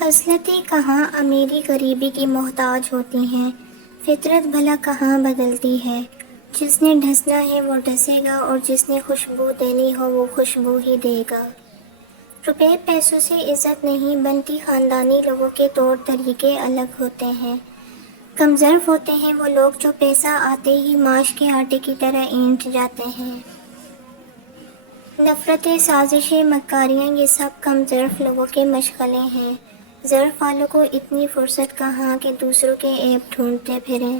خصلتیں کہاں امیری غریبی کی محتاج ہوتی ہیں، فطرت بھلا کہاں بدلتی ہے۔ جس نے ڈھسنا ہے وہ ڈھسے گا اور جس نے خوشبو دینی ہو وہ خوشبو ہی دے گا۔ روپے پیسوں سے عزت نہیں بنتی، خاندانی لوگوں کے طور طریقے الگ ہوتے ہیں۔ کمظرف ہوتے ہیں وہ لوگ جو پیسہ آتے ہی ماش کے آٹے کی طرح اینٹ جاتے ہیں۔ نفرتیں، سازشیں، مکاریاں، یہ سب کم ظرف لوگوں کے مشغلے ہیں۔ ظرف والوں کو اتنی فرصت کہاں کہ دوسروں کے عیب ڈھونڈتے پھریں۔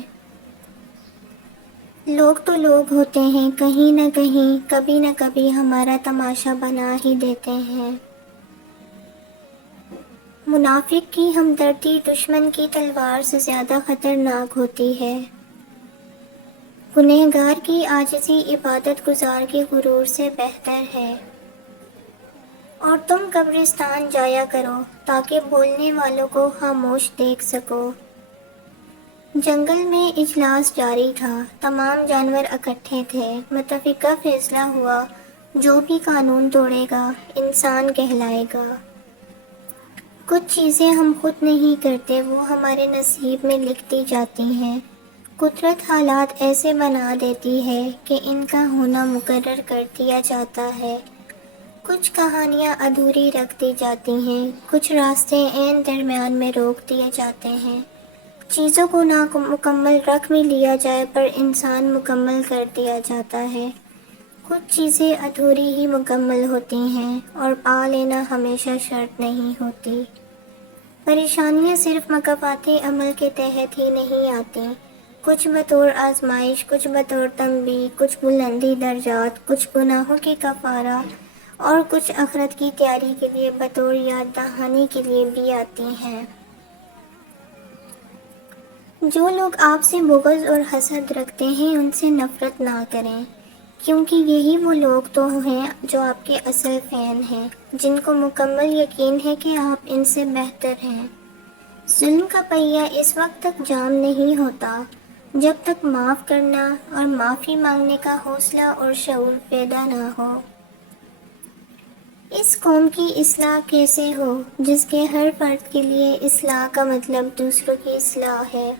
لوگ تو لوگ ہوتے ہیں، کہیں نہ کہیں کبھی نہ کبھی ہمارا تماشا بنا ہی دیتے ہیں۔ منافق کی ہمدردی دشمن کی تلوار سے زیادہ خطرناک ہوتی ہے۔ گنہگار کی عاجزی عبادت گزار کے غرور سے بہتر ہے۔ اور تم قبرستان جایا کرو تاکہ بولنے والوں کو خاموش دیکھ سکو۔ جنگل میں اجلاس جاری تھا، تمام جانور اکٹھے تھے۔ متفقہ فیصلہ ہوا، جو بھی قانون توڑے گا انسان کہلائے گا۔ کچھ چیزیں ہم خود نہیں کرتے، وہ ہمارے نصیب میں لکھتی جاتی ہیں۔ قدرت حالات ایسے بنا دیتی ہے کہ ان کا ہونا مقرر کر دیا جاتا ہے۔ کچھ کہانیاں ادھوری رکھ دی جاتی ہیں، کچھ راستے عین درمیان میں روک دیے جاتے ہیں۔ چیزوں کو نامکمل رکھ بھی لیا جائے پر انسان مکمل کر دیا جاتا ہے۔ کچھ چیزیں ادھوری ہی مکمل ہوتی ہیں اور پا لینا ہمیشہ شرط نہیں ہوتی۔ پریشانیاں صرف مکافاتی عمل کے تحت ہی نہیں آتی، کچھ بطور آزمائش، کچھ بطور تنبیہ، کچھ بلندی درجات، کچھ گناہوں کی کفارہ اور کچھ آخرت کی تیاری کے لیے بطور یاد دہانی کے لیے بھی آتی ہیں۔ جو لوگ آپ سے بغض اور حسد رکھتے ہیں ان سے نفرت نہ کریں، کیونکہ یہی وہ لوگ تو ہیں جو آپ کے اصل فین ہیں، جن کو مکمل یقین ہے کہ آپ ان سے بہتر ہیں۔ ظلم کا پہیہ اس وقت تک جام نہیں ہوتا جب تک معاف کرنا اور معافی مانگنے کا حوصلہ اور شعور پیدا نہ ہو۔ اس قوم کی اصلاح کیسے ہو جس کے ہر فرد کے لیے اصلاح کا مطلب دوسروں کی اصلاح ہے۔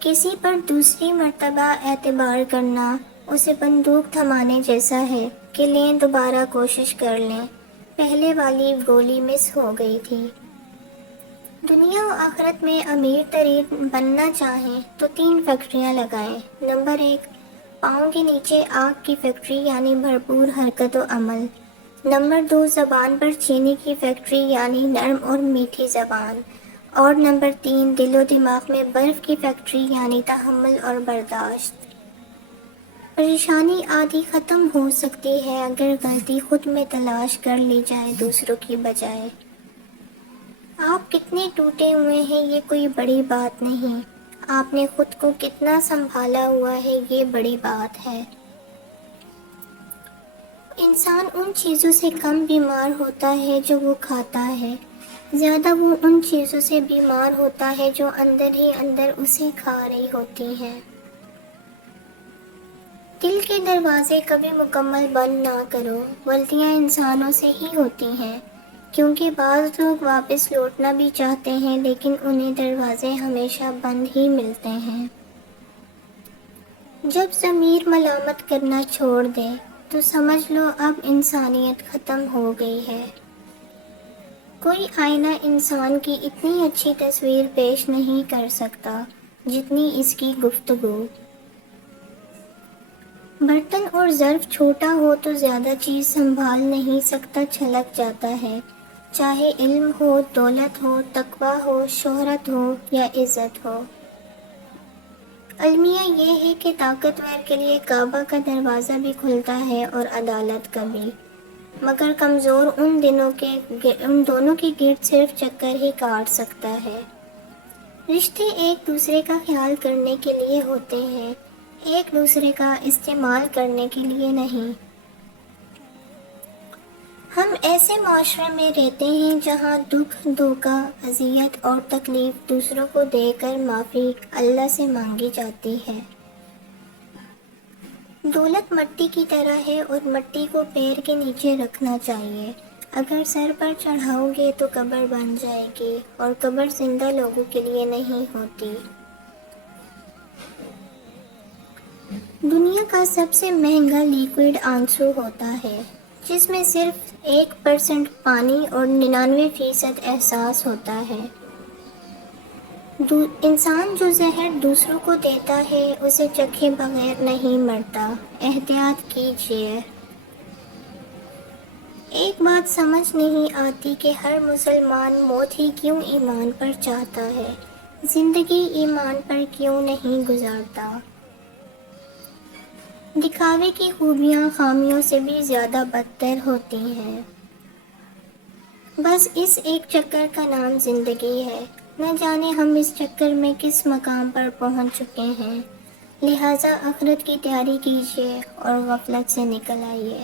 کسی پر دوسری مرتبہ اعتبار کرنا اسے بندوق تھمانے جیسا ہے کہ لیں دوبارہ کوشش کر لیں، پہلے والی گولی مس ہو گئی تھی۔ دنیا و آخرت میں امیر ترین بننا چاہیں تو 3 فیکٹریاں لگائیں۔ نمبر 1، پاؤں کے نیچے آگ کی فیکٹری یعنی بھرپور حرکت و عمل۔ نمبر 2، زبان پر چینی کی فیکٹری یعنی نرم اور میٹھی زبان۔ اور نمبر 3، دل و دماغ میں برف کی فیکٹری یعنی تحمل اور برداشت۔ پریشانی آدھی ختم ہو سکتی ہے اگر غلطی خود میں تلاش کر لی جائے دوسروں کی بجائے۔ آپ کتنے ٹوٹے ہوئے ہیں یہ کوئی بڑی بات نہیں، آپ نے خود کو کتنا سنبھالا ہوا ہے یہ بڑی بات ہے۔ انسان ان چیزوں سے کم بیمار ہوتا ہے جو وہ کھاتا ہے، زیادہ وہ ان چیزوں سے بیمار ہوتا ہے جو اندر ہی اندر اسے کھا رہی ہوتی ہیں۔ دل کے دروازے کبھی مکمل بند نہ کرو، غلطیاں انسانوں سے ہی ہوتی ہیں، کیونکہ بعض لوگ واپس لوٹنا بھی چاہتے ہیں لیکن انہیں دروازے ہمیشہ بند ہی ملتے ہیں۔ جب ضمیر ملامت کرنا چھوڑ دے تو سمجھ لو اب انسانیت ختم ہو گئی ہے۔ کوئی آئینہ انسان کی اتنی اچھی تصویر پیش نہیں کر سکتا جتنی اس کی گفتگو۔ برتن اور ظرف چھوٹا ہو تو زیادہ چیز سنبھال نہیں سکتا، چھلک جاتا ہے، چاہے علم ہو، دولت ہو، تقویٰ ہو، شہرت ہو یا عزت ہو۔ المیہ یہ ہے کہ طاقتور کے لیے کعبہ کا دروازہ بھی کھلتا ہے اور عدالت کا بھی، مگر کمزور ان دونوں کے گرد صرف چکر ہی کاٹ سکتا ہے۔ رشتے ایک دوسرے کا خیال کرنے کے لیے ہوتے ہیں، ایک دوسرے کا استعمال کرنے کے لیے نہیں۔ ہم ایسے معاشرے میں رہتے ہیں جہاں دکھ، دھوکہ، اذیت اور تکلیف دوسروں کو دے کر معافی اللہ سے مانگی جاتی ہے۔ دولت مٹی کی طرح ہے اور مٹی کو پیر کے نیچے رکھنا چاہیے، اگر سر پر چڑھاؤ گے تو قبر بن جائے گی، اور قبر زندہ لوگوں کے لیے نہیں ہوتی۔ دنیا کا سب سے مہنگا لیکوئڈ آنسو ہوتا ہے، جس میں صرف 1% پانی اور 99% احساس ہوتا ہے۔ انسان جو زہر دوسروں کو دیتا ہے اسے چکھے بغیر نہیں مرتا، احتیاط کیجیے۔ ایک بات سمجھ نہیں آتی کہ ہر مسلمان موت ہی کیوں ایمان پر چاہتا ہے، زندگی ایمان پر کیوں نہیں گزارتا۔ دکھاوے کی خوبیاں خامیوں سے بھی زیادہ بدتر ہوتی ہیں۔ بس اس ایک چکر کا نام زندگی ہے، نہ جانے ہم اس چکر میں کس مقام پر پہنچ چکے ہیں، لہٰذا آخرت کی تیاری کیجیے اور غفلت سے نکل آئیے۔